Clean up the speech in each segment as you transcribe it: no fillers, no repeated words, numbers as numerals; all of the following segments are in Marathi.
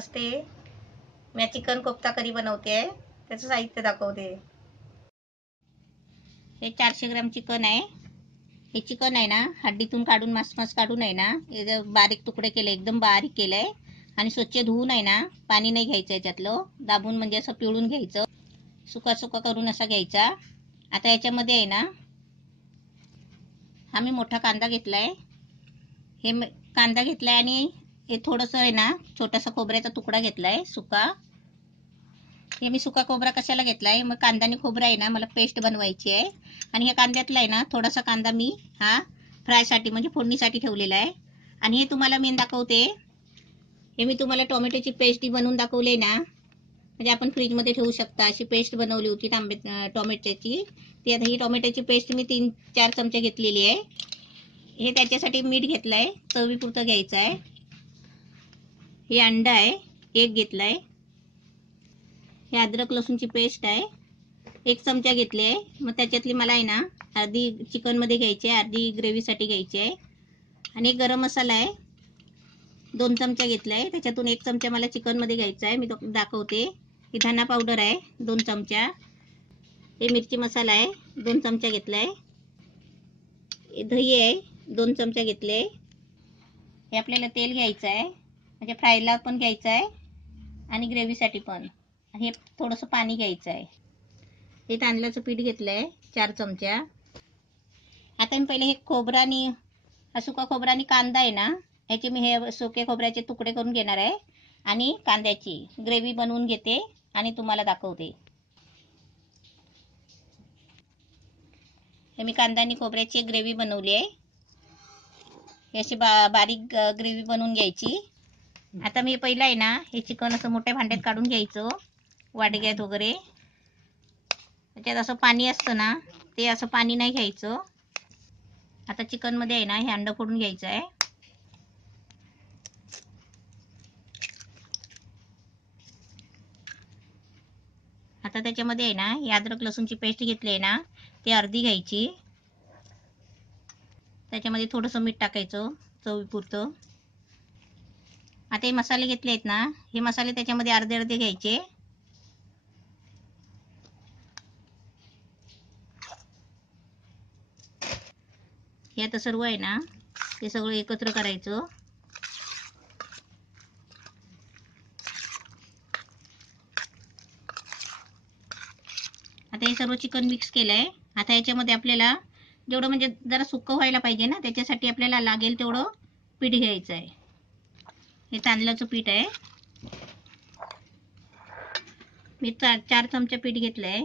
नमस्ते. मैं चिकन कोफ्ता करी बनवते आहे. त्याचं साहित्य दाखवते. हे 400 ग्राम चिकन आहे. हे चिकन आहे ना हड्डीतून काढून मांस काढून आहे ना हे बारीक तुकडे केले, एकदम बारीक केलंय आणि स्वच्छ धुवून आहे ना पाणी नाही घ्यायचं याच्यातलं, दाबून म्हणजे असं पिळून घ्यायचं, सुका सुका करून असा घ्यायचा. आता याच्यामध्ये आहे ना आम्ही मोठा कांदा घेतलाय. हे कांदा घेतलाय आणि हे थोडंसं आहे ना छोटासा खोबऱ्याचा तुकडा घेतलाय सुका. हे मी सुका खोबरा कशाला घेतलाय, मग कांदा आणि खोबरा आहे ना मला पेस्ट बनवायची आहे. आणि ह्या कांद्यातला आहे ना थोडासा कांदा मी हा फ्रायसाठी म्हणजे फोडणीसाठी ठेवलेला आहे. आणि हे तुम्हाला मी दाखवते, हे मी तुम्हाला टोमॅटोची पेस्ट बनवून दाखवली ना, म्हणजे आपण फ्रीजमध्ये ठेवू शकता अशी पेस्ट बनवली होती टोमॅटोची. ती आता ही टोमॅटोची पेस्ट मी 3-4 चमचे घेतलेली आहे. हे त्याच्यासाठी मीठ घेतलंय, चवीपुरतं घ्यायचं आहे. हे अंडा आहे 1 घेतलाय. हे अद्रक लसूणची पेस्ट आहे 1 चमचा घेतली आहे. मग त्याच्यातली मला आहे ना अर्धी चिकनमध्ये घ्यायची आहे, अर्धी ग्रेव्हीसाठी घ्यायची आहे. आणि गरम मसाला आहे 2 चमचा घेतला आहे, त्याच्यातून 1 चमचा मला चिकनमध्ये घ्यायचा आहे. मी दाखवते. ही धना पावडर आहे 2 चमचा. हे मिरची मसाला आहे 2 चमचा घेतला आहे. हे दही आहे 2 चमचा घेतले. हे आपल्याला तेल घ्यायचं आहे, म्हणजे फ्रायला पण घ्यायचं आहे आणि ग्रेव्हीसाठी पण. हे थोडंसं पाणी घ्यायचं आहे. हे तांदळाचं पीठ घेतलं आहे 4 चमचा. आता मी पहिले हे खोबरा आणि सुका खोबरा आणि कांदा आहे ना याचे मी हे सुके खोबऱ्याचे तुकडे करून घेणार आहे आणि कांद्याची ग्रेव्ही बनवून घेते आणि तुम्हाला दाखवते. हे मी कांदा आणि खोबऱ्याची ग्रेव्ही बनवली आहे. याची बारीक ग्रेव्ही बनवून घ्यायची. आता मी पहिला आहे ना हे चिकन असं मोठ्या भांड्यात काढून घ्यायचं, वाडग्यात वगैरे. त्याच्यात असं पाणी असतं ना ते असं पाणी नाही घ्यायचं. आता चिकन मध्ये आहे ना हे अंड फोडून घ्यायचं आहे. आता त्याच्यामध्ये आहे ना ही अद्रक लसूणची पेस्ट घेतली आहे ना ती अर्धी घ्यायची. त्याच्यामध्ये थोडंसं मीठ टाकायचं चवीपुरतं. आता हे मसाले घेतले आहेत ना, हे मसाले त्याच्यामध्ये अर्धे अर्धे घ्यायचे. हे आता सर्व आहे ना ते सगळं एकत्र करायचं. आता हे सर्व चिकन मिक्स केलंय. आता याच्यामध्ये आपल्याला जेवढं म्हणजे जरा सुक्क व्हायला पाहिजे ना त्याच्यासाठी आपल्याला लागेल तेवढं पीठ घ्यायचं आहे. हे तांदळाचं पीठ आहे. मी 4 चमचे पीठ घेतलंय.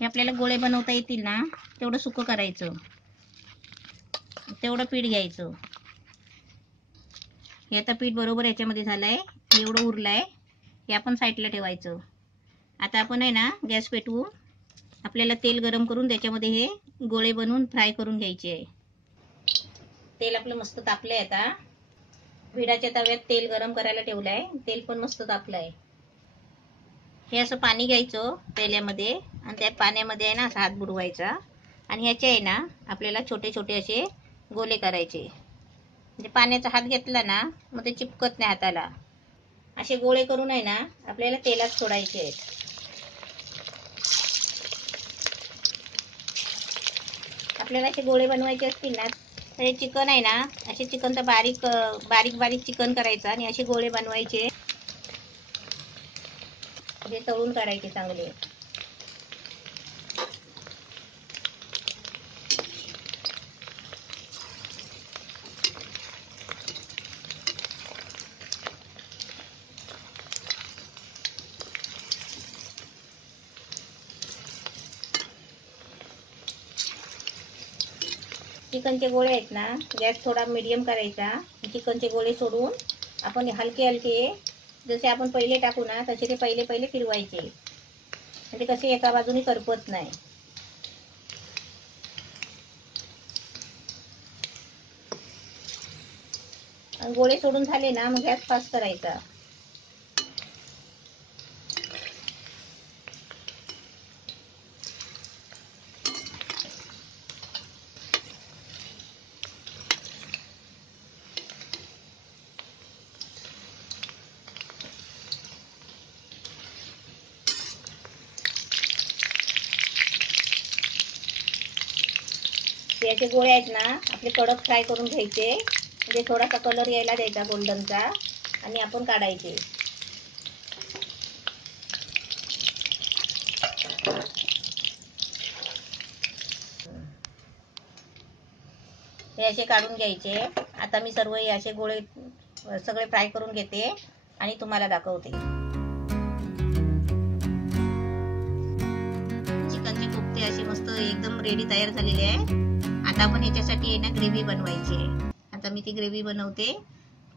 हे आपल्याला गोळे बनवता येतील ना तेवढं सुक्क करायचं, तेवढं पीठ घ्यायचं. हे आता पीठ बरोबर याच्यामध्ये झालंय, एवढं उरलंय. हे आपण साईडला ठेवायचं. आता आपण आहे ना गॅस पेटवून आपल्याला तेल गरम करून त्याच्यामध्ये हे गोळे बनवून फ्राय करून घ्यायचे आहे. तेल आपलं मस्त तापलंय. आता भिडाच्या तव्यात तेल गरम करायला ठेवलंय, तेल पण मस्त तापलंय. हे असं पाणी घ्यायचं तेलामध्ये आणि त्या पाण्यामध्ये आहे ना असा हात बुडवायचा आणि ह्याचे आहे ना आपल्याला छोटे छोटे असे गोले करायचे. म्हणजे पाण्याचा हात घेतला ना मग ते चिपकत नाही हाताला. असे गोळे करून आहे ना आपल्याला तेलात सोडायचे आहेत. आपल्याला असे गोळे बनवायचे असतील ना तर हे चिकन आहे ना असे चिकनचा बारीक बारीक बारीक चिकन करायचं आणि असे गोळे बनवायचे. हे तळून काढायचे चांगले. चिकनचे गोळे आहेत ना गॅस थोडा मीडियम करायचा. चिकनचे गोळे सोडून आपण हलके हलके जसे आपण पहिले टाकू ना तसे ते पहिले पहिले फिरवायचे, म्हणजे कसे एका बाजूने करपत नाही. गोळे सोडून झाले ना मग गॅस फास्ट करायचा. याचे गोळे आहेत ना आपले कडक फ्राय करून घ्यायचे, म्हणजे थोडासा कलर यायला द्यायचा गोल्डनचा, आणि आपण काढायचे. हे असे काढून घ्यायचे. आता मी सर्व हे असे गोळे सगळे फ्राय करून घेते आणि तुम्हाला दाखवते. चिकनचे कोफ्ते असे मस्त एकदम रेडी तयार झालेले आहे. आता आपण याच्यासाठी आहे ना ग्रेव्ही बनवायची आहे. आता मी ती ग्रेव्ही बनवते,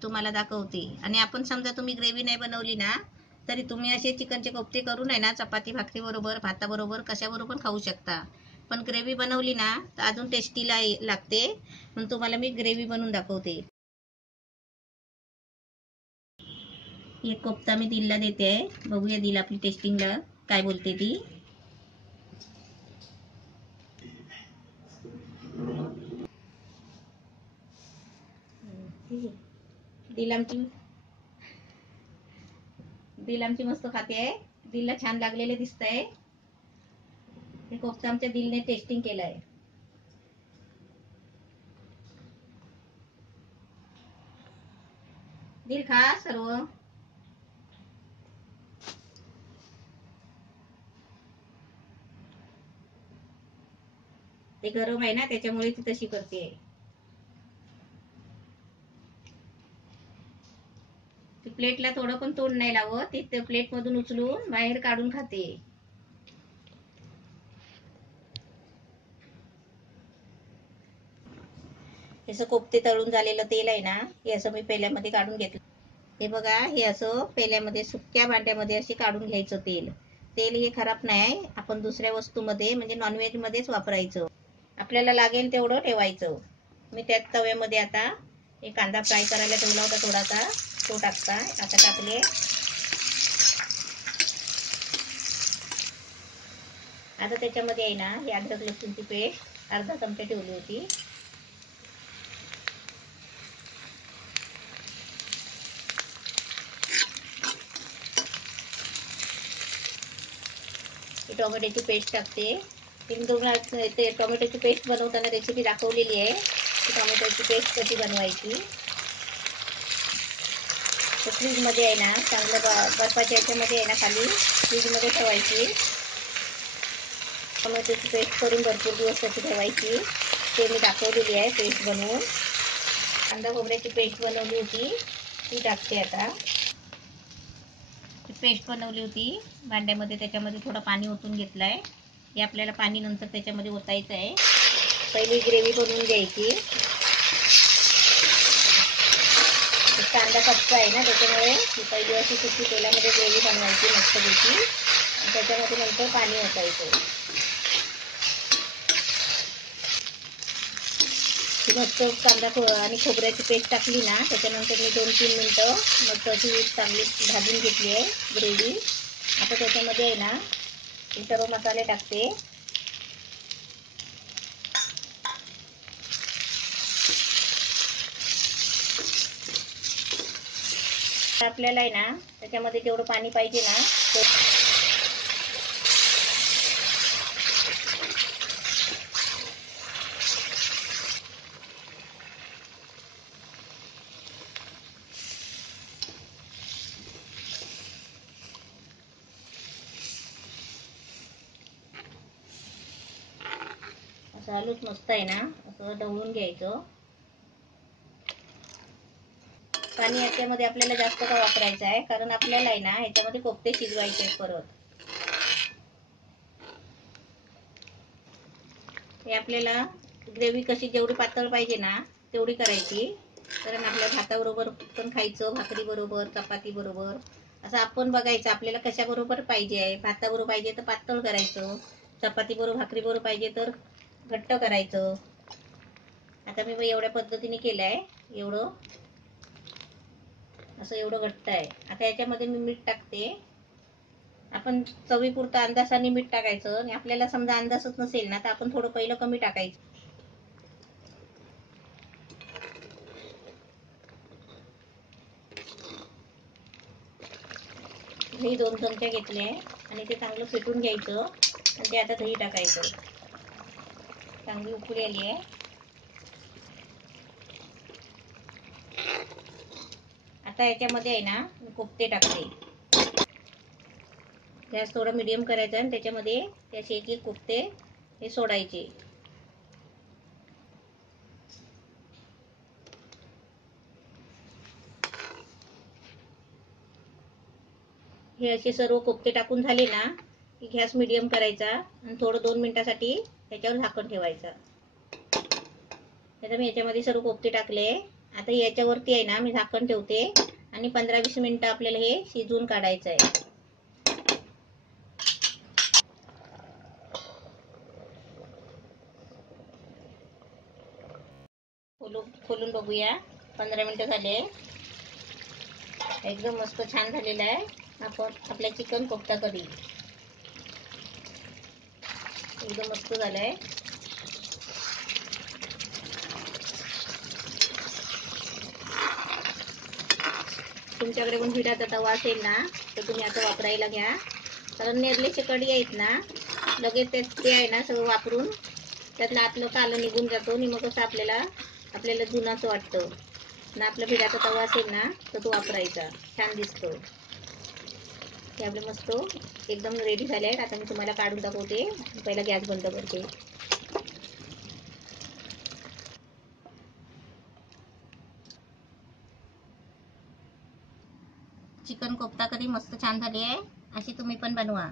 तुम्हाला दाखवते. आणि आपण समजा तुम्ही ग्रेव्ही नाही बनवली ना तरी तुम्ही असे चिकनचे कोफ्ते करून आहे ना चपाती भाकरी बरोबर, भाताबरोबर, कशाबरोबर खाऊ शकता. पण ग्रेव्ही बनवली ना तर अजून टेस्टी लागते. म्हणून तुम्हाला मी ग्रेव्ही बनवून दाखवते. एक कोफ्ता मी दिलला देते आहे, बघूया दिल आपली टेस्टिंगला काय बोलते ती. दिल आमची मस्त खाते आहे. दिलला छान लागलेले दिसत आहे. हे कोफ्ता आमच्या दिलने टेस्टिंग केलं आहे. दिल खा सर्व. ते गरम आहे ना त्याच्यामुळे ती तशी करते. ती प्लेटला थोडं पण तोंड नाही लावत, ती प्लेट मधून उचलून बाहेर काढून खाते. असं कोफ्ते तळून झालेलं तेल आहे ना हे असं मी पेल्यामध्ये काढून घेतलं. हे बघा, हे असं पेल्यामध्ये सुक्या भांड्यामध्ये असे काढून घ्यायचं तेल. तेल हे खराब नाही, आपण दुसऱ्या वस्तूमध्ये म्हणजे नॉनव्हेज मध्येच वापरायचं. आपल्याला लागेल तेवढं ठेवायचं. मी त्यात तव्यामध्ये आता एक कांदा फ्राय करायला ठेवला होता थोडासा, तो आता टाकले. आता त्याच्यामध्ये आहे ना ही अद्रक लसूणची पेस्ट अर्धा चमचा ठेवली होती. टोमॅटोची पेस्ट टाकते. ते टोमॅटोची पेस्ट बनवताना रेसिपी दाखवलेली आहे, टोमॅटोची पेस्ट कशी बनवायची. तर फ्रीजमध्ये आहे ना चांगलं बर्फाच्या याच्यामध्ये आहे ना खाली फ्रीजमध्ये ठेवायची. टोमॅटोची पेस्ट करून भरपूर दिवस कशी ठेवायची ते मी दाखवलेली आहे पेस्ट बनवून. कांदा खोबऱ्याची पेस्ट बनवली होती ती टाकते आता. पेस्ट बनवली होती भांड्यामध्ये, त्याच्यामध्ये थोडं पाणी ओतून घेतलंय. हे आपल्याला पाणी नंतर त्याच्यामध्ये ओतायचं आहे. पहिली ग्रेव्ही बनवून घ्यायची. कांदा कच्चा आहे ना त्याच्यामुळे पहिली अशी सुकी तेलामध्ये ग्रेव्ही बनवायची मस्तपैकी, त्याच्यामध्ये नंतर पाणी ओतायचं. मस्त कांदा आणि खोबऱ्याची पेस्ट टाकली ना त्याच्यानंतर मी 2-3 मिनिटं मस्त अशी चांगली भाजून घेतली आहे ग्रेव्ही. आता त्याच्यामध्ये आहे ना हे सर्व मसाले टाकते. आपल्याला आहे ना त्याच्यामध्ये जेवढं पाणी पाहिजे ना असं आलूच मस्त आहे ना असं ढवळून घ्यायचं. पाणी याच्यामध्ये आपल्याला जास्त का वापरायचं आहे कारण आपल्याला आहे ना ह्याच्यामध्ये कोफ्ते शिजवायचे परत. हे आपल्याला ग्रेव्ही कशी जेवढी पातळ पाहिजे ना तेवढी करायची, कारण आपल्या भाताबरोबर पण खायचं, भाकरी बरोबर, चपाती बरोबर. असं आपण बघायचं आपल्याला कशा बरोबर पाहिजे आहे. भाताबरोबर पाहिजे तर पातळ करायचं, चपाती बरोबर भाकरी बरोबर पाहिजे तर घट्ट करायचं. आता मी एवढ्या पद्धतीने केलंय, एवढं असं एवढं घट्ट आहे. आता याच्यामध्ये मी मीठ टाकते. आपण चवीपुरतं अंदाजाने मीठ टाकायचं, आणि आपल्याला समजा अंदाजच नसेल ना तर आपण थोडं पहिलं कमी टाकायचं. दही 2 चमचे घेतले आणि ते चांगलं फेटून घ्यायचं, आणि ते आता दही टाकायचं. चांगली उकळी आली आहे. आता याच्यामध्ये आहे ना कोफ्ते टाकते. गॅस थोडा मिडियम करायचा आणि त्याच्यामध्ये त्याचे एक एक कोफ्ते हे सोडायचे. हे असे सर्व कोफ्ते टाकून झाले ना की गॅस मिडियम करायचा आणि थोडं 2 मिनिटासाठी त्याच्यावर झाकण ठेवायचं. आता मी याच्यामध्ये सर्व कोफ्ते टाकले. आता याच्यावरती आहे ना मी झाकण ठेवते आणि 15-20 मिनिटं आपल्याला हे शिजवून काढायचं आहे. खोलून बघूया. 15 मिनिटं झाले. एकदम मस्त छान झालेला आहे आपण आपल्या चिकन कोफ्ता करी. एकदम मस्त झालंय. तुमच्याकडे पण पिठाचा तवा असेल ना तर तुम्ही आता वापरायला घ्या. कारण नेरलेचे कढी आहेत ना लगेच ते आहे ना सगळं वापरून त्यातलं आतलं कालं निघून जातो आणि मग कसं आपल्याला जुनाचं वाटतं. ना आपला पिठाचा तवा असेल ना तर तो वापरायचा, छान दिसतो. हे आपले मस्त एकदम रेडी झाले आहेत. आता मी तुम्हाला काढून दाखवते. पहिला गॅस बंद करते. चिकन कोफ्ता करी मस्त छान झाली आहे. अशी तुम्ही पण बनवा.